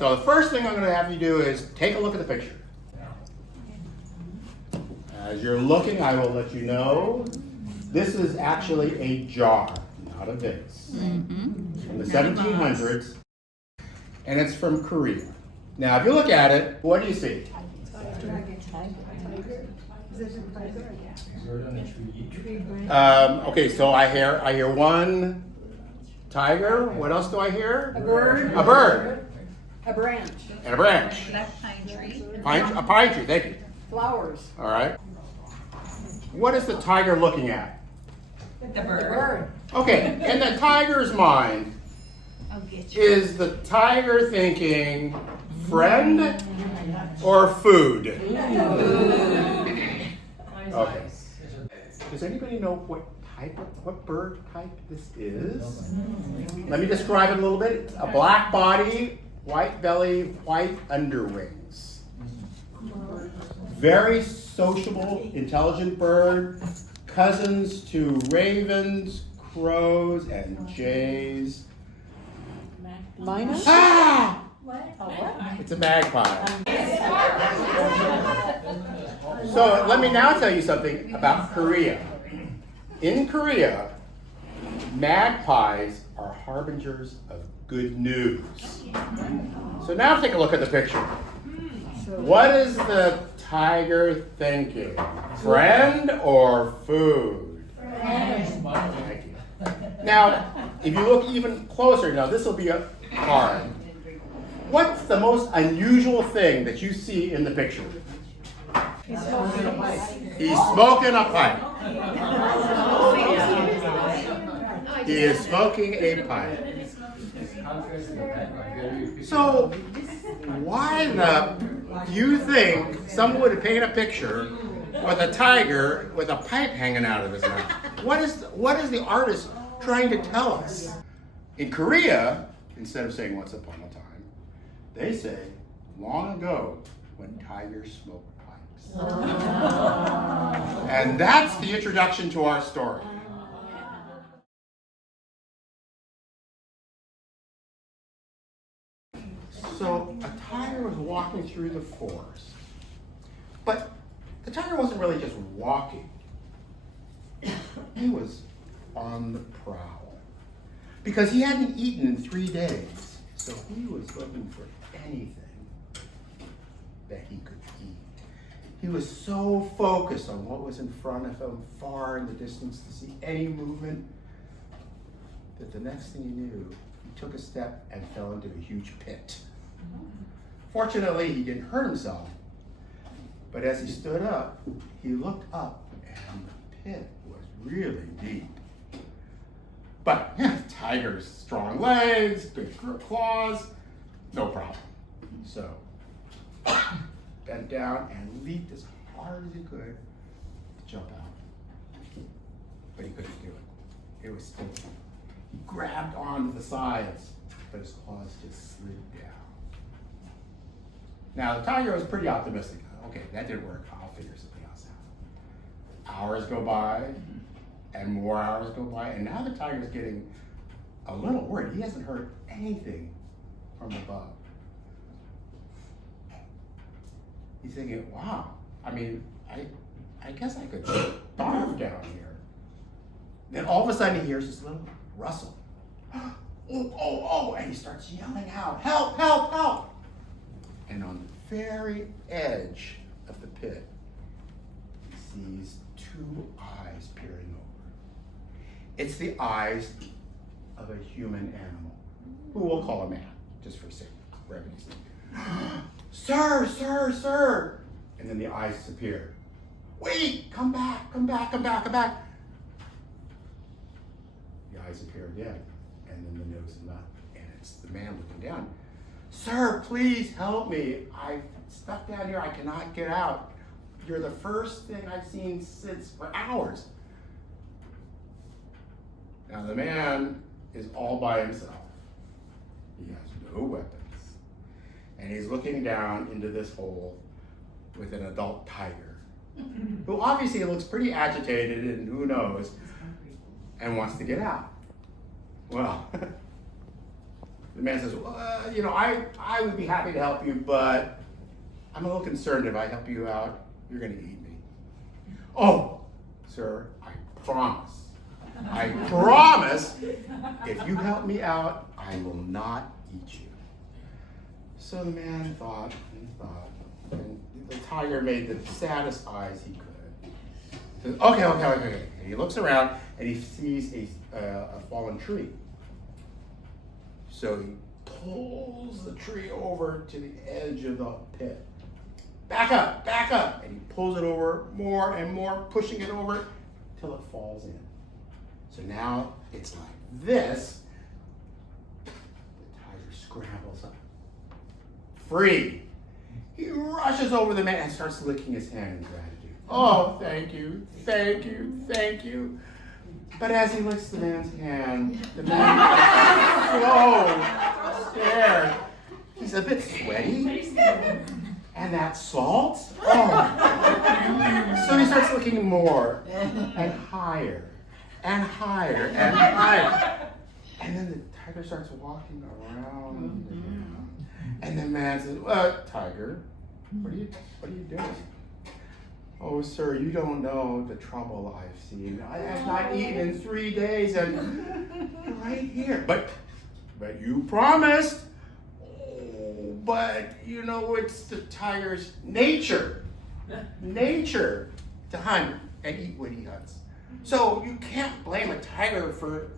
So the first thing I'm going to have you do is take a look at the picture. As you're looking, I will let you know this is actually a jar, not a vase. From the 1700s, and it's from Korea. Now, if you look at it, what do you see? Okay, so I hear one tiger. What else do I hear? A bird. A bird. A branch. And a branch. That pine tree. A pine tree, thank you. Flowers. All right. What is the tiger looking at? The A bird. bird. Okay, in the tiger's mind, I'll get you. is the tiger thinking friend or food? Okay. Does anybody know what bird type this is? Let me describe it a little bit. It's a black body, white belly, white underwings. Very sociable, intelligent bird. Cousins to ravens, crows, and jays. Linus? Ah! What? It's a magpie. So let me now tell you something about Korea. In Korea, magpies are harbingers of good news. So now take a look at the picture. What is the tiger thinking? Friend or food? Thank you. Now, if you look even closer, now this will be hard. What's the most unusual thing that you see in the picture? He's smoking a pipe. He's smoking a pipe. He is smoking a pipe. So, why do you think someone would paint a picture with a tiger with a pipe hanging out of his mouth? What is the artist trying to tell us? In Korea, instead of saying once upon a time, they say long ago when tigers smoked pipes. And that's the introduction to our story. So a tiger was walking through the forest, but the tiger wasn't really just walking. He was on the prowl because he hadn't eaten in 3 days. So he was looking for anything that he could eat. He was so focused on what was in front of him, far in the distance, to see any movement, that the next thing he knew, he took a step and fell into a huge pit. Fortunately, he didn't hurt himself, but as he stood up, he looked up and the pit was really deep. But tiger's strong legs, good claws, no problem. So, bent down and leaped as hard as he could to jump out. But he couldn't do it. It was still, he grabbed onto the sides, but his claws just slid down. Now, the tiger was pretty optimistic. Okay, that didn't work. I'll figure something else out. Hours go by, and more hours go by, and now the tiger's getting a little worried. He hasn't heard anything from above. He's thinking, wow, I mean, I guess I could starve down here. Then all of a sudden he hears this little rustle. Oh, and he starts yelling out, help, help, help. And on the very edge of the pit, he sees 2 eyes peering over. It's the eyes of a human animal, who we'll call a man, just for sake, brevity's sake. Sir, sir, sir. And then the eyes disappear. Wait, come back, come back, come back, come back. The eyes appear again, and then the nose and mouth, and it's the man looking down. Sir, please help me. I'm stuck down here. I cannot get out. You're the first thing I've seen since for hours. Now the man is all by himself. He has no weapons. And he's looking down into this hole with an adult tiger, who obviously looks pretty agitated and who knows, and wants to get out. Well, The man says, well, I would be happy to help you, but I'm a little concerned if I help you out, you're gonna eat me. Oh, sir, I promise. I promise, if you help me out, I will not eat you. So the man thought and thought, and the tiger made the saddest eyes he could. He says, okay. And he looks around and he sees a fallen tree. So he pulls the tree over to the edge of the pit. Back up. And he pulls it over more and more, pushing it over till it falls in. So now it's like this. The tiger scrambles up. Free. He rushes over the man and starts licking his hand in gratitude. Oh, thank you. But as he licks the man's hand, the man is so scared. He's a bit sweaty. And that salt? Oh. So he starts looking more and higher and higher and higher. And then the tiger starts walking around the man. And the man says, Tiger, what are you doing? Oh, sir, you don't know the trouble I've seen. I have not eaten in 3 days and you're right here. But you promised. Oh, but it's the tiger's nature to hunt and eat what he hunts. So you can't blame a tiger for,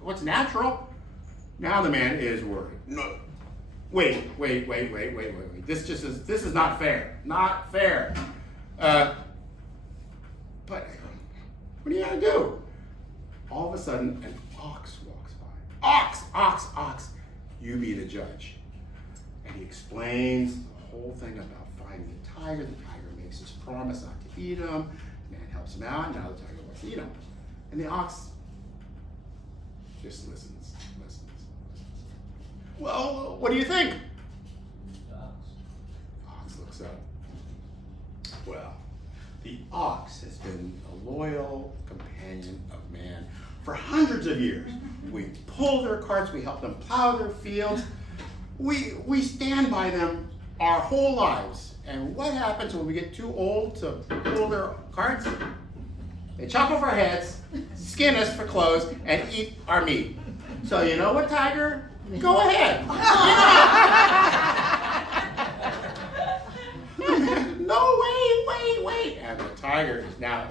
what's natural. Now the man is worried. No. Wait. This is not fair. Not fair. But what are you gonna do? All of a sudden, an ox walks by. Ox, you be the judge. And he explains the whole thing about finding the tiger. The tiger makes his promise not to eat him. The man helps him out. Now the tiger wants to eat him. And the ox just listens. Well, what do you think? Ox looks up. Well, the ox has been a loyal companion of man for hundreds of years. We pull their carts, we help them plow their fields. We stand by them our whole lives. And what happens when we get too old to pull their carts? They chop off our heads, skin us for clothes, and eat our meat. So you know what, tiger? Go ahead. No, wait. And the tiger is now,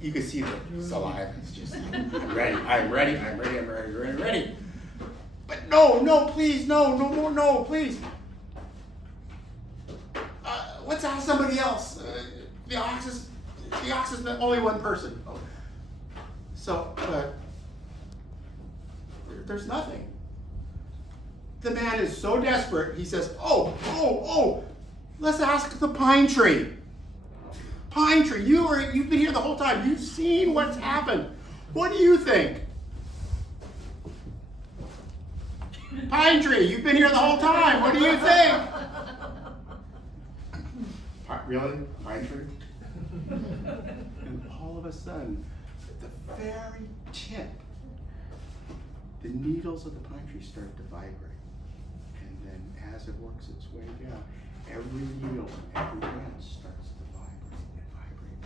you can see the saliva. It's just, I'm ready. But no, please, no more, please. Let's ask somebody else. The ox is only one person. So, there's nothing. The man is so desperate, he says, oh, let's ask the pine tree. Pine tree, you've been here the whole time. You've seen what's happened. What do you think? Pine tree, you've been here the whole time. What do you think? Really? Pine tree? And all of a sudden, at the very tip, the needles of the pine tree start to vibrate. And then as it works its way down, every needle and every branch starts to vibrate.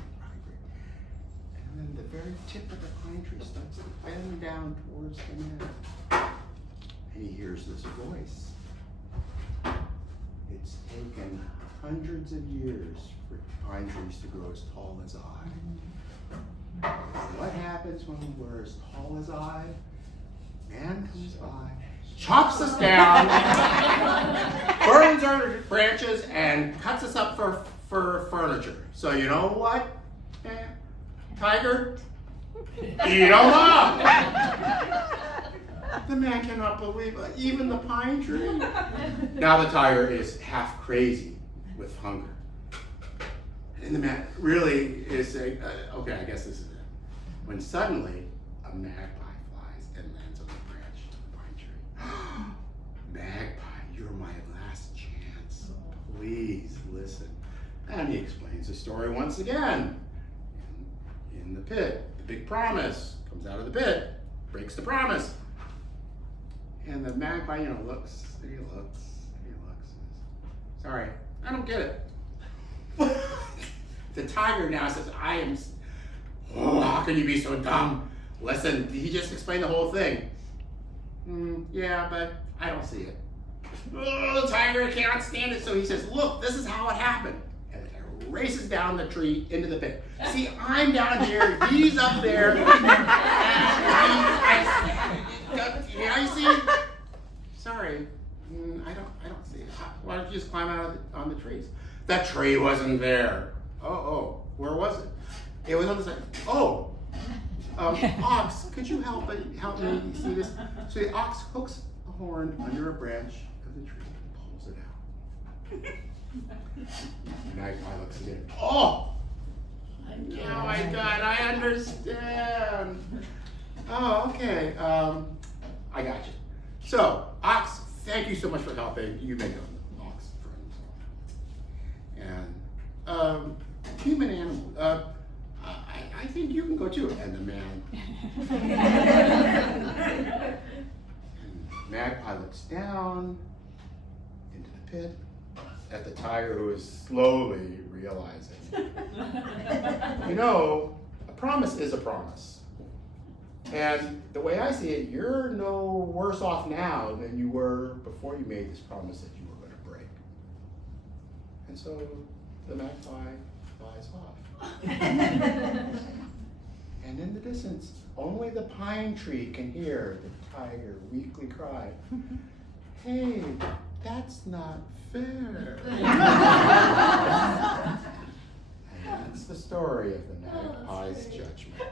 And then the very tip of the pine tree starts to bend down towards the man. And he hears this voice. It's taken hundreds of years for pine trees to grow as tall as I. What happens when we're as tall as I? Man comes by, chops us down, burns our branches, and cuts us up for furniture. So you know what, tiger? Eat 'em up! The man cannot believe it. Even the pine tree. Now the tiger is half crazy with hunger. And the man really is saying, okay, I guess this is it. When suddenly a magpie flies and lands on the branch of the pine tree. Magpie, you're my last chance. Please listen. And he explains the story once again. In the pit, the big promise comes out of the pit, breaks the promise. And the magpie, looks, he looks. Sorry, I don't get it. The tiger now says, how can you be so dumb? Listen, he just explained the whole thing. Yeah, but I don't see it. Oh, the tiger cannot stand it, so he says, look, this is how it happened. And the tiger races down the tree into the pit. See, I'm down here, he's up there. You see? Sorry, I don't see it. Why don't you just climb out on the trees? That tree wasn't there. Oh, where was it? It was on the side. Oh, ox, could you help me see this? So the ox hooks a horn under a branch of the tree and pulls it out. The magpie looks again. Oh, now I understand. Oh, okay. I got you. So, ox, thank you so much for helping. You make an ox friend. And human animal. I think you can go too. And the man. And magpie looks down into the pit at the tiger, who is slowly realizing. A promise is a promise. And the way I see it, you're no worse off now than you were before you made this promise that you were going to break. And so the magpie flies off. And in the distance, only the pine tree can hear the tiger weakly cry, hey, that's not fair. And that's the story of the magpie's judgment.